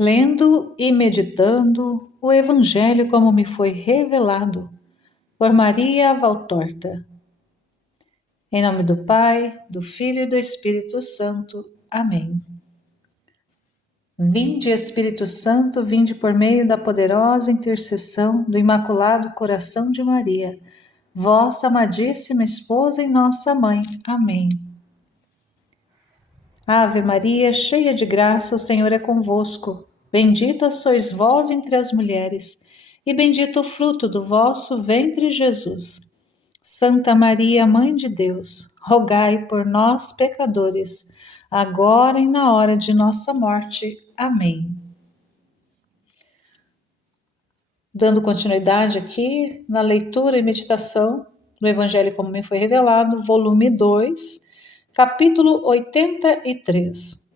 Lendo e meditando o Evangelho como me foi revelado por Maria Valtorta. Em nome do Pai, do Filho e do Espírito Santo. Amém. Vinde, Espírito Santo, vinde por meio da poderosa intercessão do Imaculado Coração de Maria, vossa amadíssima esposa e nossa mãe. Amém. Ave Maria, cheia de graça, o Senhor é convosco. Bendita sois vós entre as mulheres, e bendito o fruto do vosso ventre, Jesus. Santa Maria, Mãe de Deus, rogai por nós, pecadores, agora e na hora de nossa morte. Amém. Dando continuidade aqui na leitura e meditação do Evangelho como me foi revelado, volume 2, capítulo 83.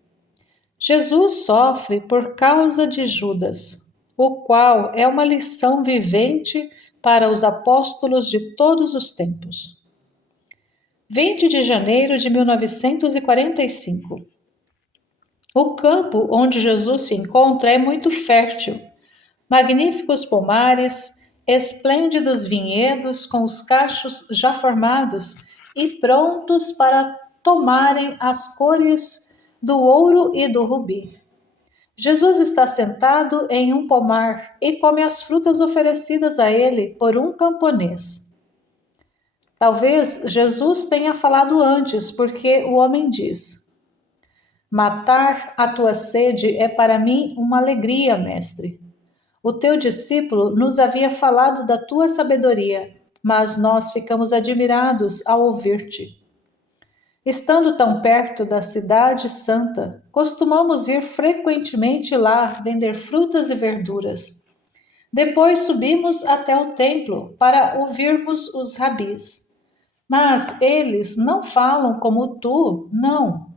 Jesus sofre por causa de Judas, o qual é uma lição vivente para os apóstolos de todos os tempos. 20 de janeiro de 1945. O campo onde Jesus se encontra é muito fértil. Magníficos pomares, esplêndidos vinhedos com os cachos já formados e prontos para tomarem as cores do ouro e do rubi. Jesus está sentado em um pomar e come as frutas oferecidas a ele por um camponês. Talvez Jesus tenha falado antes, porque o homem diz: matar a tua sede é para mim uma alegria, mestre. O teu discípulo nos havia falado da tua sabedoria, mas nós ficamos admirados ao ouvir-te. Estando tão perto da cidade santa, costumamos ir frequentemente lá vender frutas e verduras. Depois subimos até o templo para ouvirmos os rabis. Mas eles não falam como tu, não.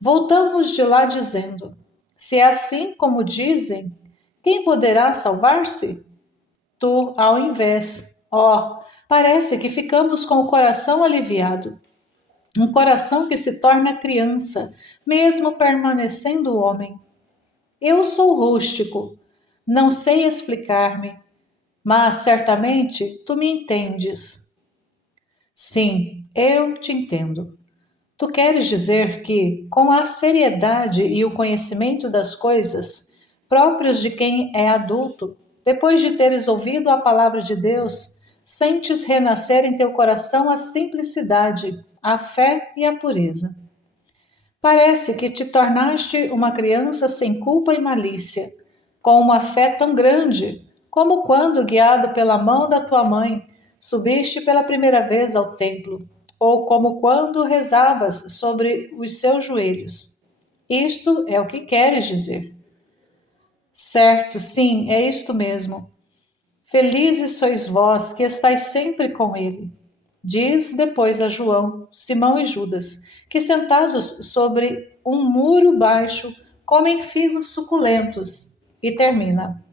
Voltamos de lá dizendo: se é assim como dizem, quem poderá salvar-se? Tu, ao invés, parece que ficamos com o coração aliviado. Um coração que se torna criança, mesmo permanecendo homem. Eu sou rústico, não sei explicar-me, mas certamente tu me entendes. Sim, eu te entendo. Tu queres dizer que, com a seriedade e o conhecimento das coisas próprios de quem é adulto, depois de teres ouvido a palavra de Deus, sentes renascer em teu coração a simplicidade, a fé e a pureza. Parece que te tornaste uma criança sem culpa e malícia, com uma fé tão grande, como quando, guiado pela mão da tua mãe, subiste pela primeira vez ao templo, ou como quando rezavas sobre os seus joelhos. Isto é o que queres dizer. Certo, sim, é isto mesmo. Felizes sois vós que estáis sempre com ele. Diz depois a João, Simão e Judas, que sentados sobre um muro baixo comem figos suculentos, e termina: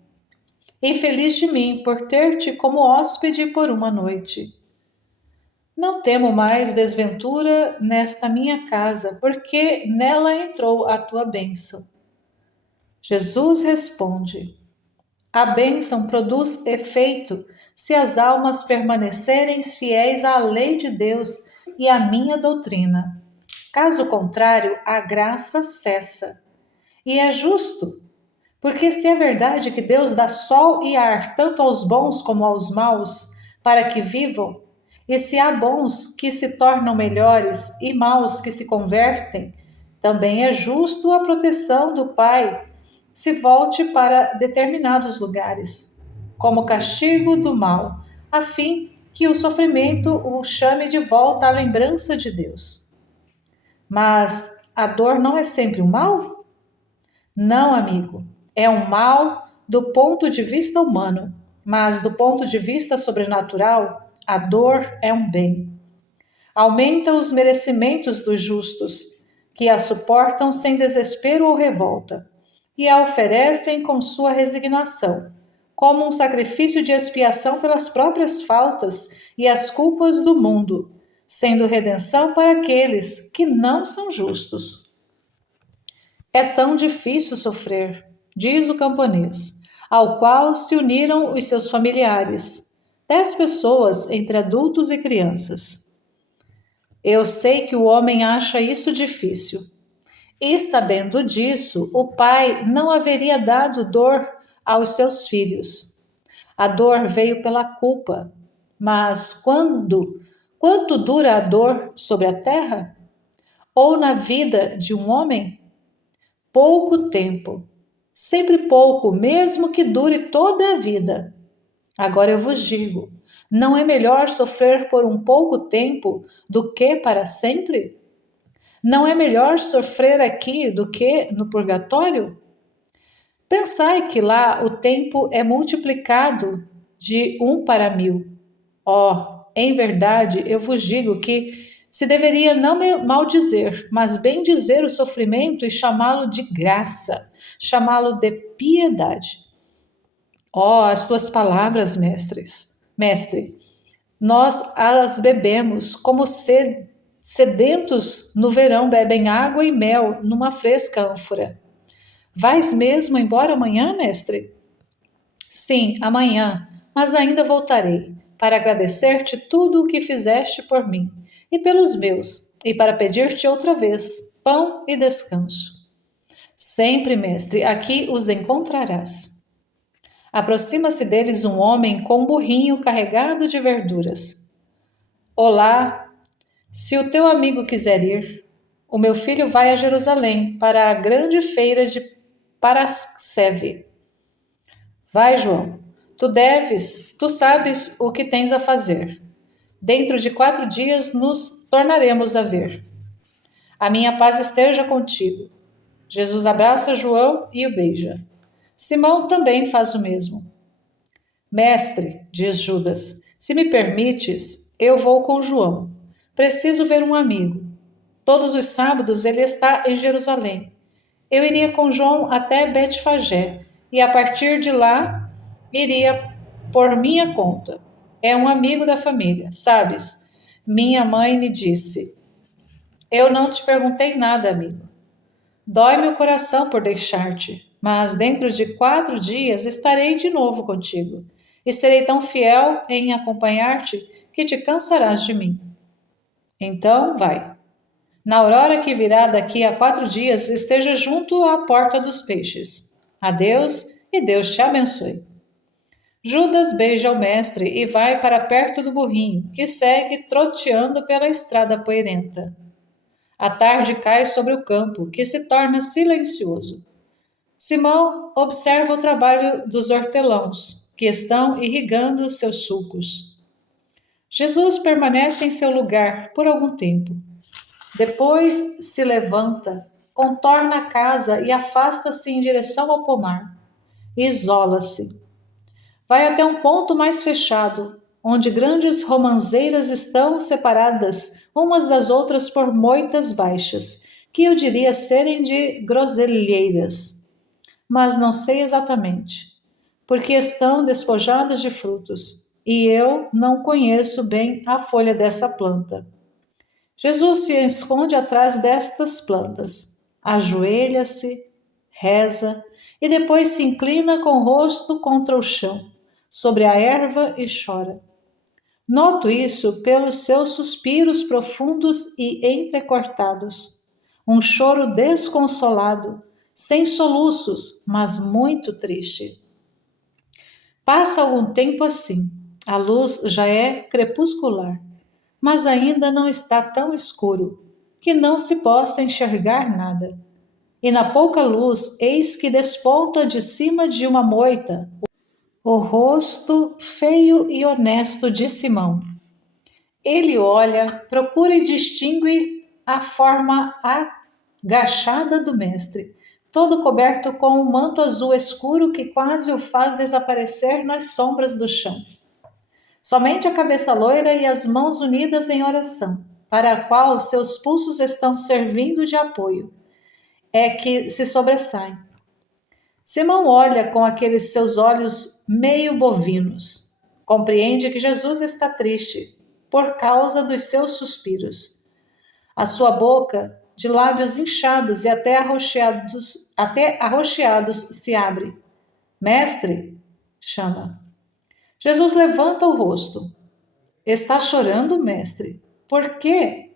infeliz de mim por ter-te como hóspede por uma noite. Não temo mais desventura nesta minha casa, porque nela entrou a tua bênção. Jesus responde: a bênção produz efeito se as almas permanecerem fiéis à lei de Deus e à minha doutrina. Caso contrário, a graça cessa. E é justo, porque se é verdade que Deus dá sol e ar tanto aos bons como aos maus, para que vivam, e se há bons que se tornam melhores e maus que se convertem, também é justo a proteção do Pai se volte para determinados lugares, como castigo do mal, a fim que o sofrimento o chame de volta à lembrança de Deus. Mas a dor não é sempre um mal? Não, amigo, é um mal do ponto de vista humano, mas do ponto de vista sobrenatural, a dor é um bem. Aumenta os merecimentos dos justos, que a suportam sem desespero ou revolta, e a oferecem com sua resignação, como um sacrifício de expiação pelas próprias faltas e as culpas do mundo, sendo redenção para aqueles que não são justos. É tão difícil sofrer, diz o camponês, ao qual se uniram os seus familiares, 10 pessoas entre adultos e crianças. Eu sei que o homem acha isso difícil. E sabendo disso, o pai não haveria dado dor aos seus filhos. A dor veio pela culpa. Mas quanto dura a dor sobre a terra? Ou na vida de um homem? Pouco tempo. Sempre pouco, mesmo que dure toda a vida. Agora eu vos digo, não é melhor sofrer por um pouco tempo do que para sempre? Não é melhor sofrer aqui do que no purgatório? Pensai que lá o tempo é multiplicado de 1 para 1000. Em verdade, eu vos digo que se deveria não maldizer, mas bem dizer o sofrimento e chamá-lo de graça, chamá-lo de piedade. As tuas palavras, mestre, nós as bebemos como sedentos no verão bebem água e mel numa fresca ânfora. Vais mesmo embora amanhã, mestre? Sim, amanhã, mas ainda voltarei para agradecer-te tudo o que fizeste por mim e pelos meus, e para pedir-te outra vez pão e descanso. Sempre, mestre, aqui os encontrarás. Aproxima-se deles um homem com um burrinho carregado de verduras. Olá, se o teu amigo quiser ir, o meu filho vai a Jerusalém para a grande feira de Parasceve. Vai, João, tu sabes o que tens a fazer. Dentro de 4 dias nos tornaremos a ver. A minha paz esteja contigo. Jesus abraça João e o beija. Simão também faz o mesmo. Mestre, diz Judas, se me permites, eu vou com João. Preciso ver um amigo. Todos os sábados ele está em Jerusalém. Eu iria com João até Betfagé e a partir de lá iria por minha conta. É um amigo da família, sabes? Minha mãe me disse. Eu não te perguntei nada, amigo. Dói meu coração por deixar-te, mas dentro de 4 dias estarei de novo contigo e serei tão fiel em acompanhar-te que te cansarás de mim. Então, vai. Na aurora que virá daqui a 4 dias, esteja junto à porta dos peixes. Adeus e Deus te abençoe. Judas beija o mestre e vai para perto do burrinho, que segue troteando pela estrada poeirenta. A tarde cai sobre o campo, que se torna silencioso. Simão observa o trabalho dos hortelãos, que estão irrigando seus sulcos. Jesus permanece em seu lugar por algum tempo. Depois se levanta, contorna a casa e afasta-se em direção ao pomar. Isola-se. Vai até um ponto mais fechado, onde grandes romãzeiras estão separadas umas das outras por moitas baixas, que eu diria serem de groselheiras. Mas não sei exatamente, porque estão despojadas de frutos, e eu não conheço bem a folha dessa planta. Jesus se esconde atrás destas plantas, ajoelha-se, reza e depois se inclina com o rosto contra o chão, sobre a erva e chora. Noto isso pelos seus suspiros profundos e entrecortados. Um choro desconsolado, sem soluços, mas muito triste. Passa algum tempo assim. A luz já é crepuscular, mas ainda não está tão escuro que não se possa enxergar nada. E na pouca luz, eis que desponta de cima de uma moita o rosto feio e honesto de Simão. Ele olha, procura e distingue a forma agachada do mestre, todo coberto com um manto azul escuro que quase o faz desaparecer nas sombras do chão. Somente a cabeça loira e as mãos unidas em oração, para a qual seus pulsos estão servindo de apoio, é que se sobressaem. Simão olha com aqueles seus olhos meio bovinos. Compreende que Jesus está triste por causa dos seus suspiros. A sua boca de lábios inchados e até arroxeados se abre. Mestre, chama. Jesus levanta o rosto. Está chorando, mestre? Por quê?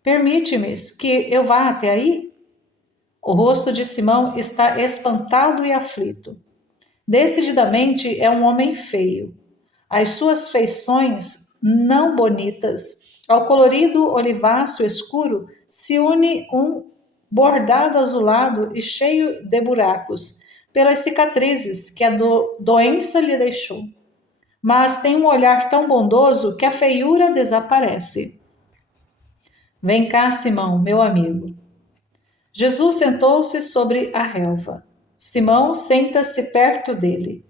Permite-me que eu vá até aí? O rosto de Simão está espantado e aflito. Decididamente é um homem feio. As suas feições não bonitas, ao colorido oliváceo escuro, se une um bordado azulado e cheio de buracos, pelas cicatrizes que a doença lhe deixou. Mas tem um olhar tão bondoso que a feiura desaparece. Vem cá, Simão, meu amigo. Jesus sentou-se sobre a relva. Simão senta-se perto dele.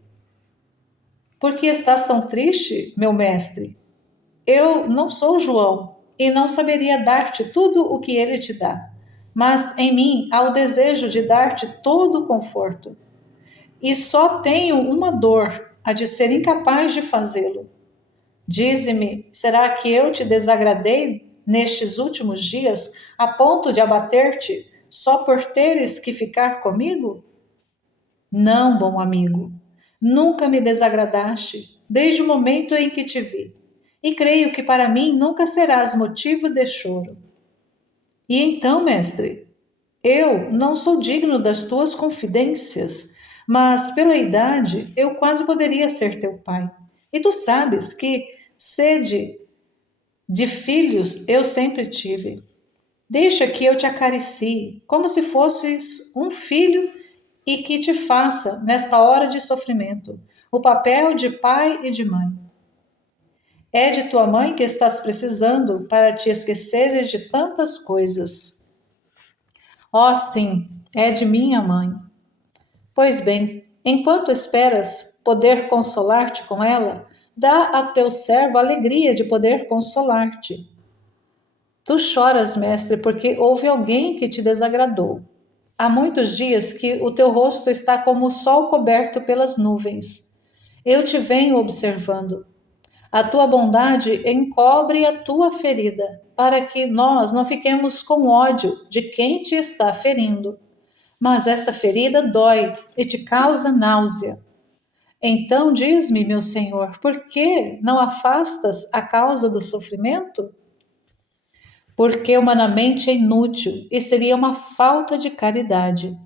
Por que estás tão triste, meu mestre? Eu não sou João e não saberia dar-te tudo o que ele te dá, mas em mim há o desejo de dar-te todo o conforto. E só tenho uma dor, a de ser incapaz de fazê-lo. Dize-me, será que eu te desagradei nestes últimos dias a ponto de abater-te só por teres que ficar comigo? Não, bom amigo, nunca me desagradaste desde o momento em que te vi, e creio que para mim nunca serás motivo de choro. E então, mestre, eu não sou digno das tuas confidências, mas pela idade eu quase poderia ser teu pai. E tu sabes que sede de filhos eu sempre tive. Deixa que eu te acaricie, como se fosses um filho e que te faça, nesta hora de sofrimento, o papel de pai e de mãe. É de tua mãe que estás precisando para te esqueceres de tantas coisas. Oh, sim, é de minha mãe. Pois bem, enquanto esperas poder consolar-te com ela, dá a teu servo a alegria de poder consolar-te. Tu choras, mestre, porque houve alguém que te desagradou. Há muitos dias que o teu rosto está como o sol coberto pelas nuvens. Eu te venho observando. A tua bondade encobre a tua ferida, para que nós não fiquemos com ódio de quem te está ferindo. Mas esta ferida dói e te causa náusea. Então diz-me, meu Senhor, por que não afastas a causa do sofrimento? Porque humanamente é inútil e seria uma falta de caridade.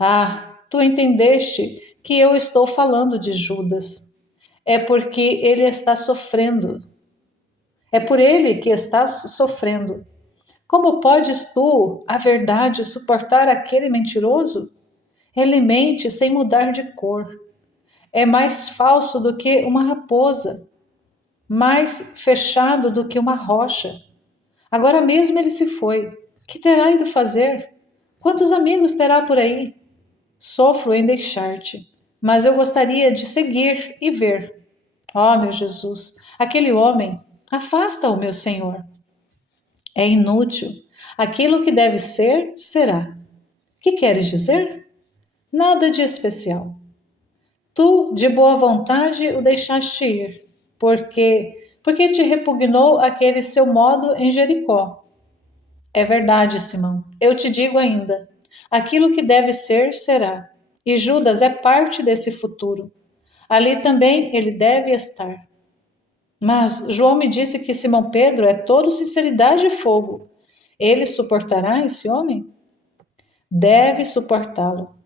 Ah, tu entendeste que eu estou falando de Judas. É porque ele está sofrendo. É por ele que estás sofrendo. Como podes tu, a verdade, suportar aquele mentiroso? Ele mente sem mudar de cor. É mais falso do que uma raposa, mais fechado do que uma rocha. Agora mesmo ele se foi. Que terá ido fazer? Quantos amigos terá por aí? Sofro em deixar-te, mas eu gostaria de seguir e ver. Ó, meu Jesus, aquele homem, afasta-o, meu Senhor. É inútil. Aquilo que deve ser, será. Que queres dizer? Nada de especial. Tu, de boa vontade, o deixaste ir, porque te repugnou aquele seu modo em Jericó. É verdade, Simão. Eu te digo ainda: aquilo que deve ser, será. E Judas é parte desse futuro. Ali também ele deve estar. Mas João me disse que Simão Pedro é todo sinceridade e fogo. Ele suportará esse homem? Deve suportá-lo.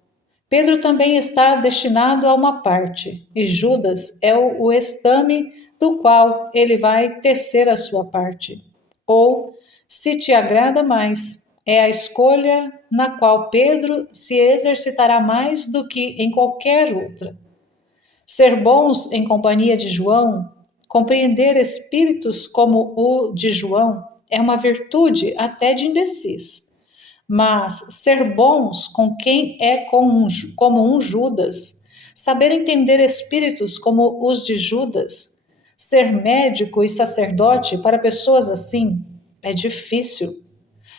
Pedro também está destinado a uma parte, e Judas é o estame do qual ele vai tecer a sua parte. Ou, se te agrada mais, é a escolha na qual Pedro se exercitará mais do que em qualquer outra. Ser bons em companhia de João, compreender espíritos como o de João, é uma virtude até de imbecis. Mas ser bons com quem é como um Judas, saber entender espíritos como os de Judas, ser médico e sacerdote para pessoas assim, é difícil.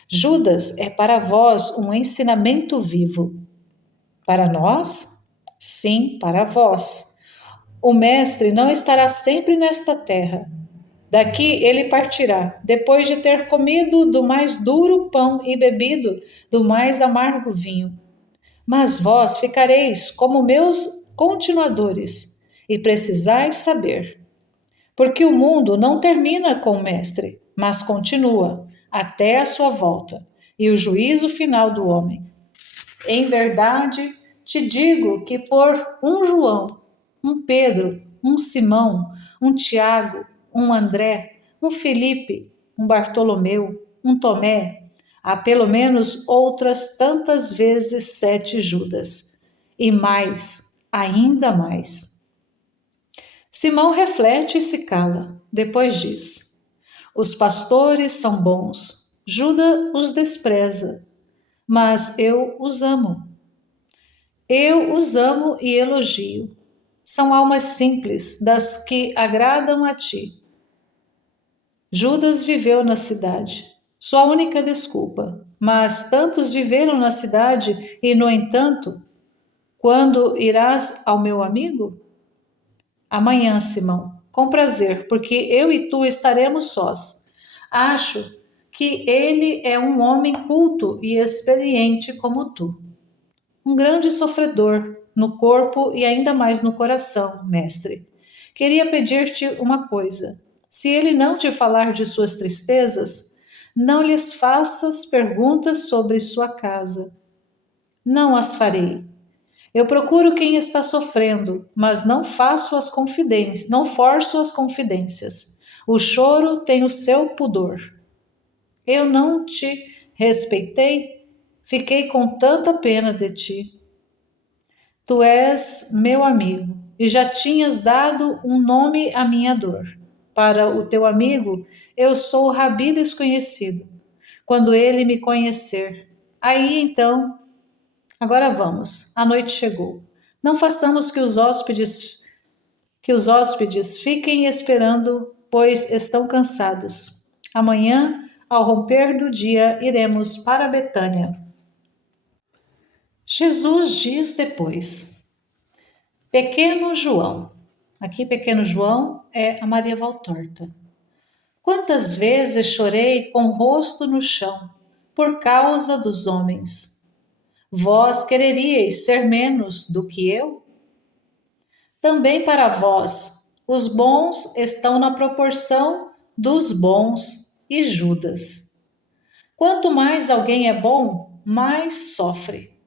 Judas é para vós um ensinamento vivo. Para nós? Sim, para vós. O Mestre não estará sempre nesta terra. Daqui ele partirá, depois de ter comido do mais duro pão e bebido do mais amargo vinho. Mas vós ficareis como meus continuadores, e precisais saber. Porque o mundo não termina com o Mestre, mas continua até a sua volta e o juízo final do homem. Em verdade, te digo que por um João, um Pedro, um Simão, um Tiago, um André, um Felipe, um Bartolomeu, um Tomé, há pelo menos outras tantas vezes 7 Judas, e mais, ainda mais. Simão reflete e se cala, depois diz: os pastores são bons, Judas os despreza, mas eu os amo. Eu os amo e elogio. São almas simples, das que agradam a ti. Judas viveu na cidade, sua única desculpa, mas tantos viveram na cidade e, no entanto, quando irás ao meu amigo? Amanhã, Simão, com prazer, porque eu e tu estaremos sós. Acho que ele é um homem culto e experiente como tu. Um grande sofredor no corpo e ainda mais no coração, mestre. Queria pedir-te uma coisa. Se ele não te falar de suas tristezas, não lhes faças perguntas sobre sua casa. Não as farei. Eu procuro quem está sofrendo, mas não faço as confidências, não forço as confidências. O choro tem o seu pudor. Eu não te respeitei, fiquei com tanta pena de ti. Tu és meu amigo e já tinhas dado um nome à minha dor. Para o teu amigo, eu sou o rabi desconhecido. Quando ele me conhecer, aí então, agora vamos, a noite chegou. Não façamos que os hóspedes fiquem esperando, pois estão cansados. Amanhã, ao romper do dia, iremos para Betânia. Jesus diz depois: Pequeno João. Aqui, pequeno João é a Maria Valtorta. Quantas vezes chorei com o rosto no chão por causa dos homens? Vós quereríeis ser menos do que eu? Também para vós, os bons estão na proporção dos bons e Judas. Quanto mais alguém é bom, mais sofre.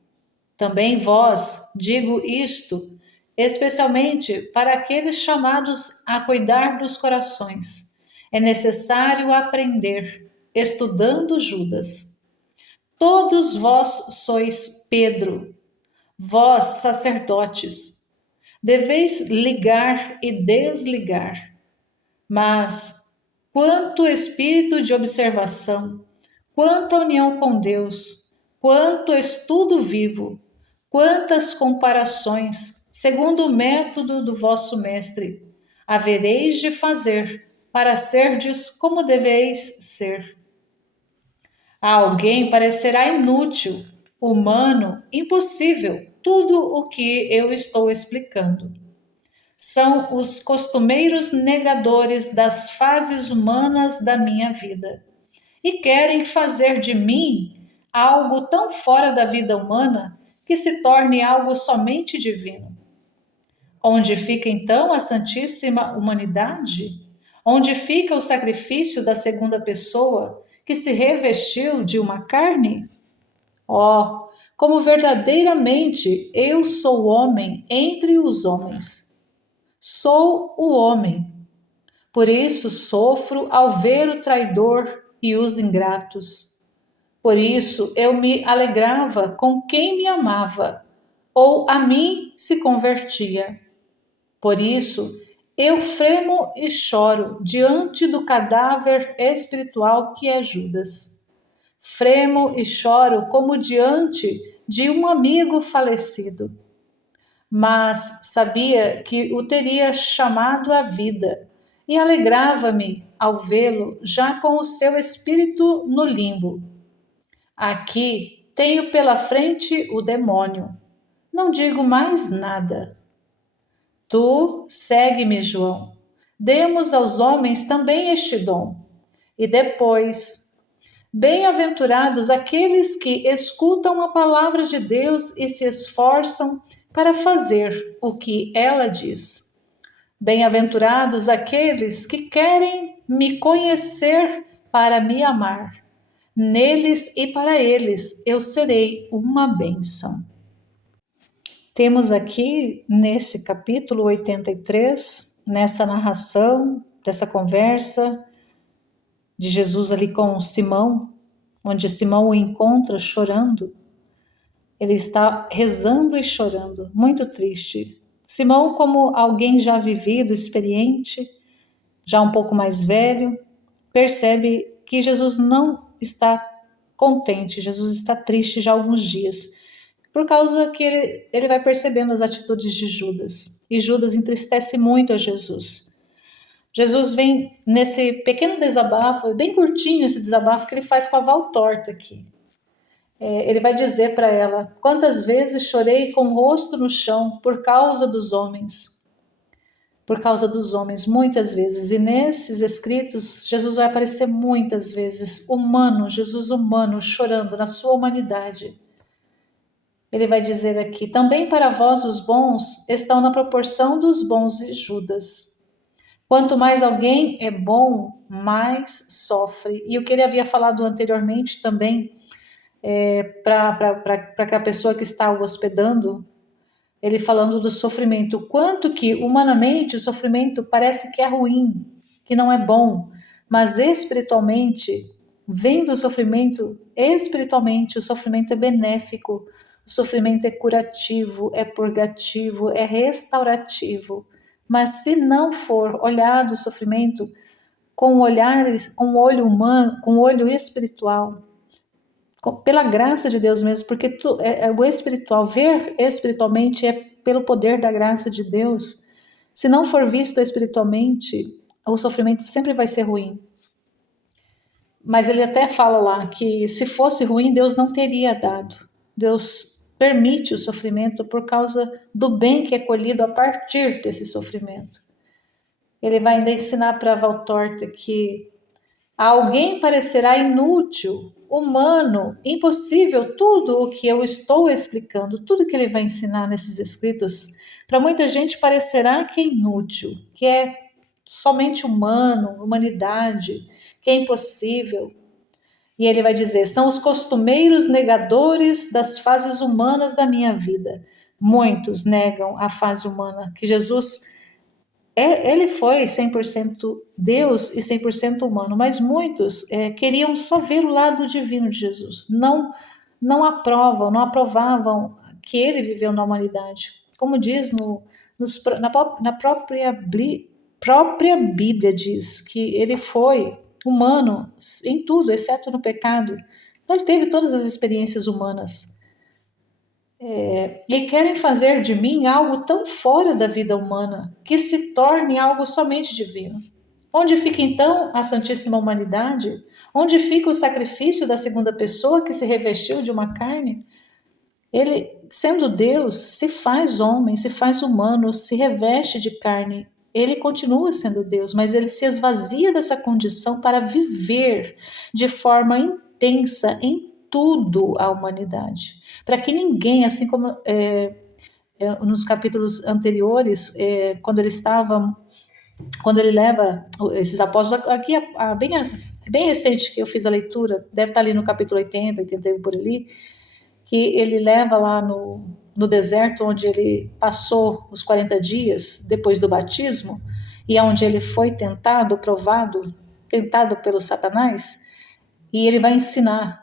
Também vós, digo isto, especialmente para aqueles chamados a cuidar dos corações. É necessário aprender, estudando Judas. Todos vós sois Pedro, vós sacerdotes. Deveis ligar e desligar. Mas quanto espírito de observação, quanta união com Deus, quanto estudo vivo, quantas comparações, segundo o método do vosso mestre, havereis de fazer para serdes como deveis ser. A alguém parecerá inútil, humano, impossível tudo o que eu estou explicando. São os costumeiros negadores das fases humanas da minha vida e querem fazer de mim algo tão fora da vida humana que se torne algo somente divino. Onde fica então a Santíssima Humanidade? Onde fica o sacrifício da segunda pessoa que se revestiu de uma carne? Oh, como verdadeiramente eu sou homem entre os homens. Sou o homem. Por isso sofro ao ver o traidor e os ingratos. Por isso eu me alegrava com quem me amava, ou a mim se convertia. Por isso eu fremo e choro diante do cadáver espiritual que é Judas. Fremo e choro como diante de um amigo falecido. Mas sabia que o teria chamado à vida e alegrava-me ao vê-lo já com o seu espírito no limbo. Aqui tenho pela frente o demônio. Não digo mais nada. Tu segue-me, João. demos aos homens também este dom. E depois, bem-aventurados aqueles que escutam a palavra de Deus e se esforçam para fazer o que ela diz. Bem-aventurados aqueles que querem me conhecer para me amar. Neles e para eles eu serei uma bênção. Temos aqui nesse capítulo 83, nessa narração dessa conversa de Jesus ali com Simão, onde Simão o encontra chorando. Ele está rezando e chorando, muito triste. Simão, como alguém já vivido, experiente, já um pouco mais velho, percebe que Jesus não está contente, Jesus está triste já há alguns dias, por causa que ele vai percebendo as atitudes de Judas, e Judas entristece muito a Jesus. Jesus vem nesse pequeno desabafo, é bem curtinho esse desabafo que ele faz com a Val torta aqui. Ele vai dizer para ela: quantas vezes chorei com o rosto no chão por causa dos homens. Por causa dos homens, muitas vezes. E nesses escritos, Jesus vai aparecer muitas vezes, humano, Jesus humano, chorando na sua humanidade. Ele vai dizer aqui: também para vós os bons estão na proporção dos bons de Judas. Quanto mais alguém é bom, mais sofre. E o que ele havia falado anteriormente também, para a pessoa que está o hospedando, ele falando do sofrimento, o quanto que humanamente o sofrimento parece que é ruim, que não é bom, mas espiritualmente, vendo o sofrimento, espiritualmente o sofrimento é benéfico, o sofrimento é curativo, é purgativo, é restaurativo. Mas se não for olhado o sofrimento com com o olho humano, com o olho espiritual, pela graça de Deus mesmo, porque o espiritual, ver espiritualmente é pelo poder da graça de Deus. Se não for visto espiritualmente, o sofrimento sempre vai ser ruim. Mas ele até fala lá que se fosse ruim, Deus não teria dado. Deus permite o sofrimento por causa do bem que é colhido a partir desse sofrimento. Ele vai ainda ensinar para a Val torta que a alguém parecerá inútil, humano, impossível tudo o que eu estou explicando, tudo que ele vai ensinar nesses escritos. Para muita gente parecerá que é inútil, que é somente humano, humanidade, que é impossível. E ele vai dizer: são os costumeiros negadores das fases humanas da minha vida. Muitos negam a fase humana, que Jesus ele foi 100% Deus e 100% humano, mas muitos queriam só ver o lado divino de Jesus, não aprovavam que ele viveu na humanidade. Como diz na própria Bíblia, diz que ele foi humano em tudo, exceto no pecado. Então ele teve todas as experiências humanas. E querem fazer de mim algo tão fora da vida humana que se torne algo somente divino. Onde fica então a Santíssima Humanidade? Onde fica o sacrifício da segunda pessoa que se revestiu de uma carne? Ele, sendo Deus, se faz homem, se faz humano, se reveste de carne. Ele continua sendo Deus, mas ele se esvazia dessa condição para viver de forma intensa em tudo a humanidade. Para que ninguém, assim como nos capítulos anteriores, quando ele leva esses apóstolos, aqui bem recente que eu fiz a leitura, deve estar ali no capítulo 80, 81 por ali, que ele leva lá no deserto, onde ele passou os 40 dias depois do batismo, e onde ele foi tentado pelo Satanás, e ele vai ensinar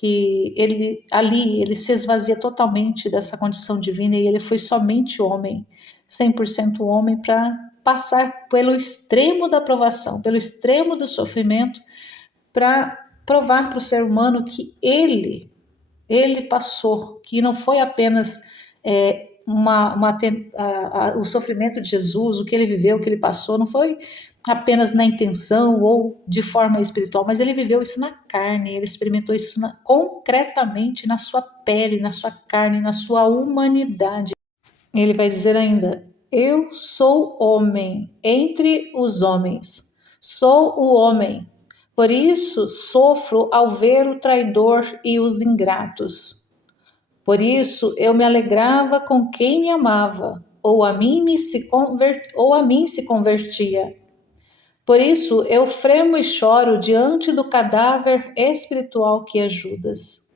que ele se esvazia totalmente dessa condição divina, e ele foi somente homem, 100% homem, para passar pelo extremo da provação, pelo extremo do sofrimento, para provar para o ser humano que ele passou, que não foi apenas o sofrimento de Jesus, o que ele viveu, o que ele passou, não foi apenas na intenção ou de forma espiritual, mas ele viveu isso na carne, ele experimentou isso concretamente na sua pele, na sua carne, na sua humanidade. Ele vai dizer ainda: Eu sou homem entre os homens, sou o homem. Por isso sofro ao ver o traidor e os ingratos. Por isso eu me alegrava com quem me amava, ou a mim se convertia. Por isso eu fremo e choro diante do cadáver espiritual que é Judas.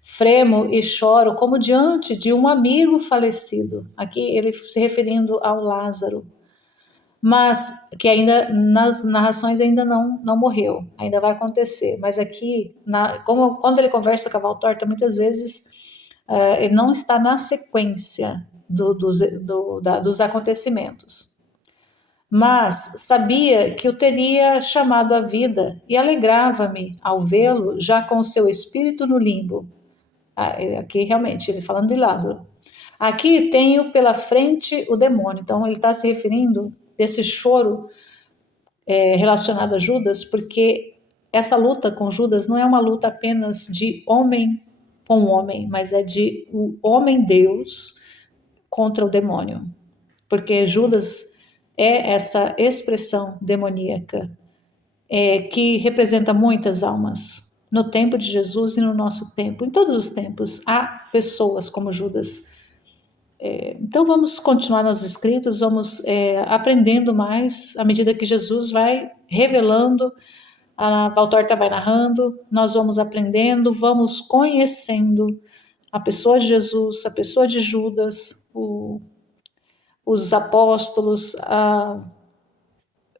Fremo e choro como diante de um amigo falecido. Aqui ele se referindo ao Lázaro, mas que ainda nas narrações ainda não morreu, ainda vai acontecer. Mas aqui, quando ele conversa com a Valtorta, muitas vezes ele não está na sequência dos acontecimentos. Mas sabia que o teria chamado à vida e alegrava-me ao vê-lo já com o seu espírito no limbo. Aqui realmente, ele falando de Lázaro. Aqui tenho pela frente o demônio. Então ele está se referindo desse choro relacionado a Judas, porque essa luta com Judas não é uma luta apenas de homem com homem, mas é de o homem Deus contra o demônio. Porque Judas é essa expressão demoníaca que representa muitas almas. No tempo de Jesus e no nosso tempo, em todos os tempos, há pessoas como Judas. Então vamos continuar nos escritos, vamos aprendendo mais à medida que Jesus vai revelando, a Valtorta vai narrando, nós vamos aprendendo, vamos conhecendo a pessoa de Jesus, a pessoa de Judas, os apóstolos,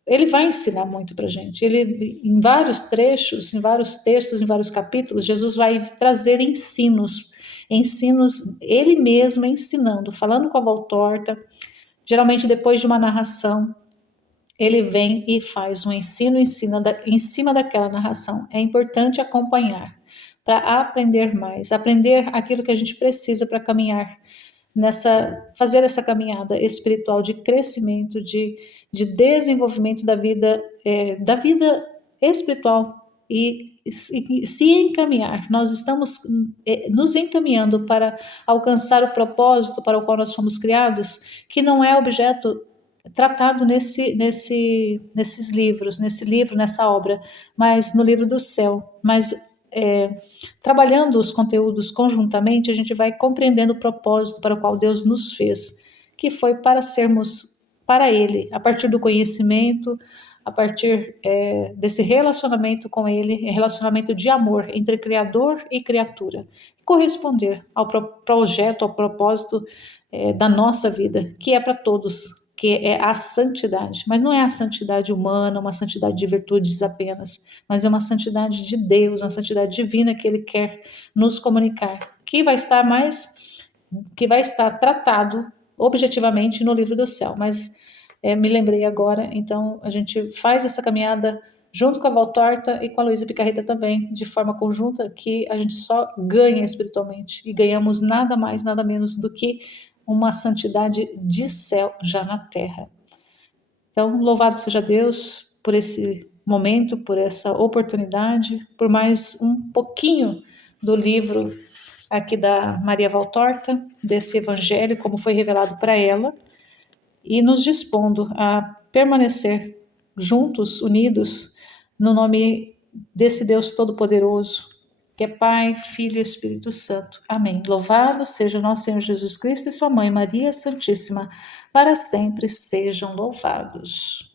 ele vai ensinar muito para a gente. Ele, em vários trechos, em vários textos, em vários capítulos, Jesus vai trazer ensinos, ele mesmo ensinando, falando com a Valtorta. Geralmente depois de uma narração, ele vem e faz um ensino em cima daquela narração. É importante acompanhar para aprender mais, aprender aquilo que a gente precisa para caminhar fazer essa caminhada espiritual de crescimento, de desenvolvimento da vida espiritual e se encaminhar. Nós estamos nos encaminhando para alcançar o propósito para o qual nós fomos criados, que não é objeto tratado nesses livros, nessa obra, mas no livro do céu. Mas trabalhando os conteúdos conjuntamente, a gente vai compreendendo o propósito para o qual Deus nos fez, que foi para sermos para Ele, a partir do conhecimento, a partir desse relacionamento com Ele, relacionamento de amor entre Criador e criatura, corresponder ao projeto, ao propósito da nossa vida, que é para todos, que é a santidade. Mas não é a santidade humana, uma santidade de virtudes apenas, mas é uma santidade de Deus, uma santidade divina que Ele quer nos comunicar, que vai estar tratado objetivamente no livro do céu. Mas me lembrei agora, então a gente faz essa caminhada junto com a Valtorta e com a Luísa Picarreta também, de forma conjunta, que a gente só ganha espiritualmente e ganhamos nada mais, nada menos do que uma santidade de céu já na terra. Então, louvado seja Deus por esse momento, por essa oportunidade, por mais um pouquinho do livro aqui da Maria Valtorta, desse evangelho, como foi revelado para ela, e nos dispondo a permanecer juntos, unidos, no nome desse Deus Todo-Poderoso, que é Pai, Filho e Espírito Santo. Amém. Louvado seja nosso Senhor Jesus Cristo e sua mãe Maria Santíssima, para sempre sejam louvados.